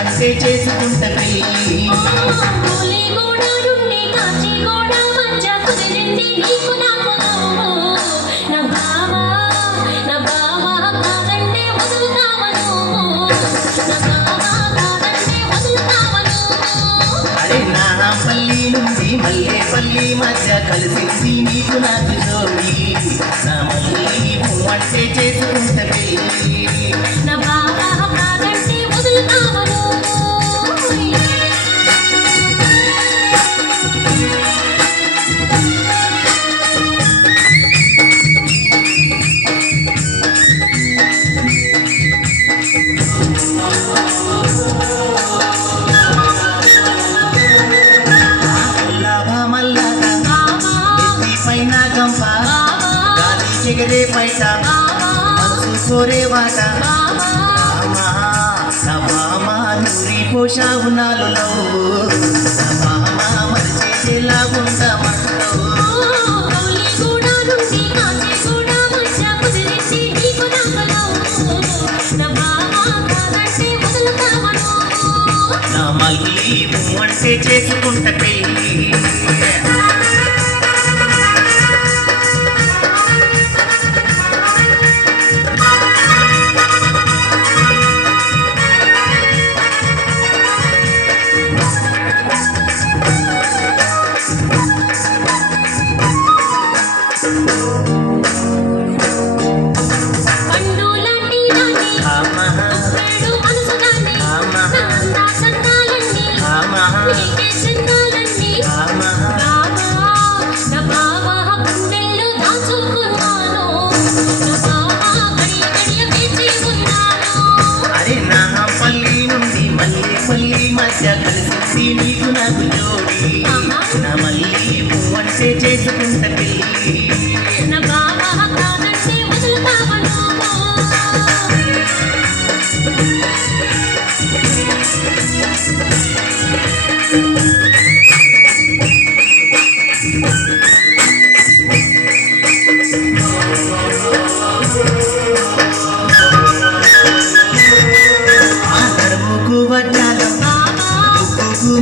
అంటే చేసుకుంట పెళ్ళి అరే నా పల్లి నుండి మల్లేపల్లి మధ్య కలిసింది నీకు నాకు జోడి నా మళ్ళీ అంటే చేసుకుంట పెళ్ళి ఎగరే బయట మనసు కోరే వాట నా మామ నూరి పోషావు నాలో నా మామ మరిచేసేలా ఉండమంటావు నా మళ్ళీ అంటే చేసుకుంట పెళ్ళి మధ్య కలిసి నీకు నాకు జోడి నా మళ్ళీ అంటే చేసుకుంట పెళ్ళి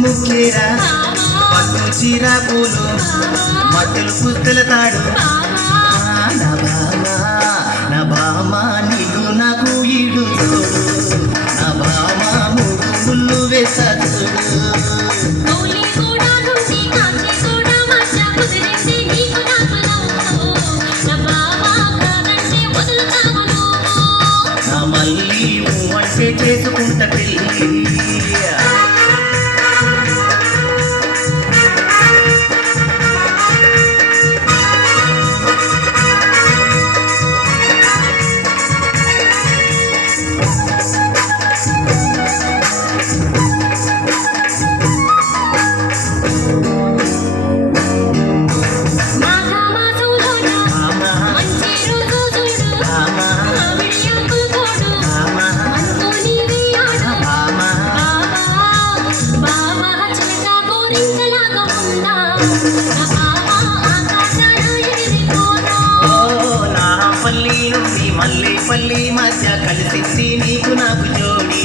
ముఖ్యరా పట్టు చీర పూలు మట్టెలు పుస్తలతాడు నా బామ నీకు నాకు ఈడు నా బామ మూడు ముళ్ళు వేసాడు నా మళ్ళీ అంటే చేసుకుంట పెళ్ళి మల్లేపల్లి మధ్య కలిసింది నీకు నాకు జోడి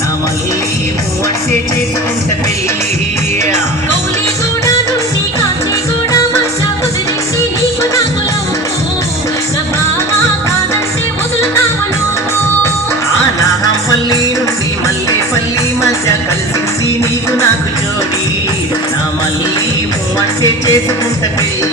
నా మళ్ళీ అంటే చేసుకుంట పెళ్ళి పల్లి నుండి మల్లేపల్లి మధ్య కలిసింది నీకు నాకు జోడి నా మళ్ళీ అంటే చేసుకుంట పెళ్ళి